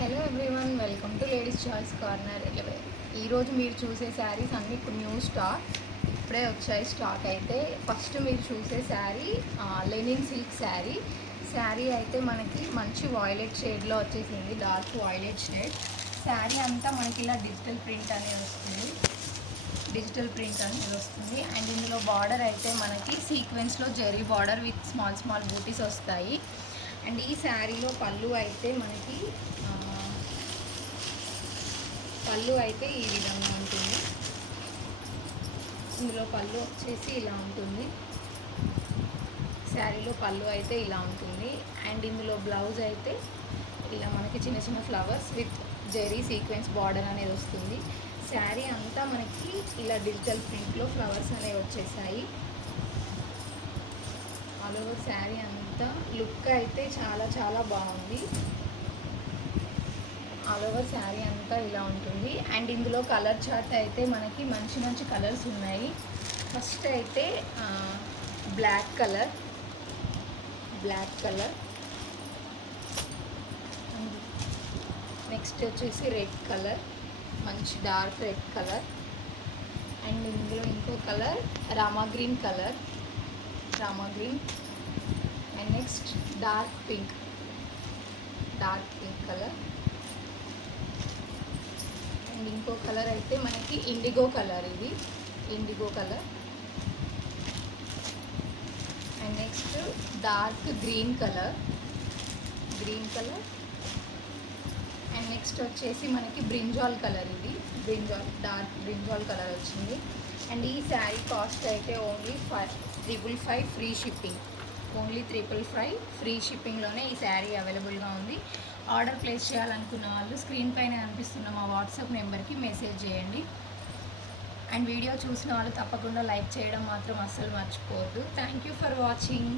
Hello everyone, welcome to ladies choice corner. ఈరోజు మీరు చూసే శారీస్ అన్నీ ఇప్పుడు న్యూ స్టాక్ ఇప్పుడే వచ్చాయి. స్టాక్ అయితే ఫస్ట్ మీరు చూసే శారీ లెనిన్ సిల్క్ శారీ అయితే మనకి మంచి వాయిలెట్ షేడ్లో వచ్చేసింది, డార్క్ వాయిలెట్ షేడ్. శారీ అంతా మనకి ఇలా డిజిటల్ ప్రింట్ అనేది వస్తుంది. అండ్ ఇందులో బార్డర్ అయితే మనకి సీక్వెన్స్లో zari border with small small బూటీస్ వస్తాయి. అండ్ ఈ శారీలో పళ్ళు అయితే ఈ విధంగా ఉంటుంది. ఇందులో పళ్ళు వచ్చేసి ఇలా ఉంటుంది. శారీలో పళ్ళు అయితే ఇలా ఉంటుంది. అండ్ ఇందులో బ్లౌజ్ అయితే ఇలా మనకి చిన్న చిన్న flowers with zari sequence border అనేది వస్తుంది. శారీ అంతా మనకి ఇలా డిజిటల్ ప్రింట్లో ఫ్లవర్స్ అనేవి వచ్చేసాయి. ఆల్ ఓవర్ శారీ అంతా లుక్ అయితే చాలా చాలా బాగుంది. ఆల్ ఓవర్ శారీ అంతా ఇలా ఉంటుంది. అండ్ ఇందులో కలర్ చార్ట్ అయితే మనకి మంచి మంచి కలర్స్ ఉన్నాయి. ఫస్ట్ అయితే బ్లాక్ కలర్, నెక్స్ట్ వచ్చేసి రెడ్ కలర్, మంచి డార్క్ రెడ్ కలర్. అండ్ ఇందులో ఇంకో colour rama green and next dark pink colour. And ఇంకో కలర్ అయితే మనకి indigo colour. And next dark green colour. And next వచ్చేసి మనకి brinjal colour. Dark brinjal colour వచ్చింది. అండ్ ఈ శారీ కాస్ట్ అయితే only 555 free shipping. Only 555 free షిప్పింగ్లోనే ఈ శారీ అవైలబుల్గా ఉంది. ఆర్డర్ ప్లేస్ చేయాలనుకున్న వాళ్ళు స్క్రీన్ పైన కనిపిస్తున్న మా వాట్సాప్ నెంబర్కి మెసేజ్ చేయండి. అండ్ వీడియో చూసిన వాళ్ళు తప్పకుండా లైక్ చేయడం మాత్రం అస్సలు మర్చిపోవద్దు. Thank you for watching.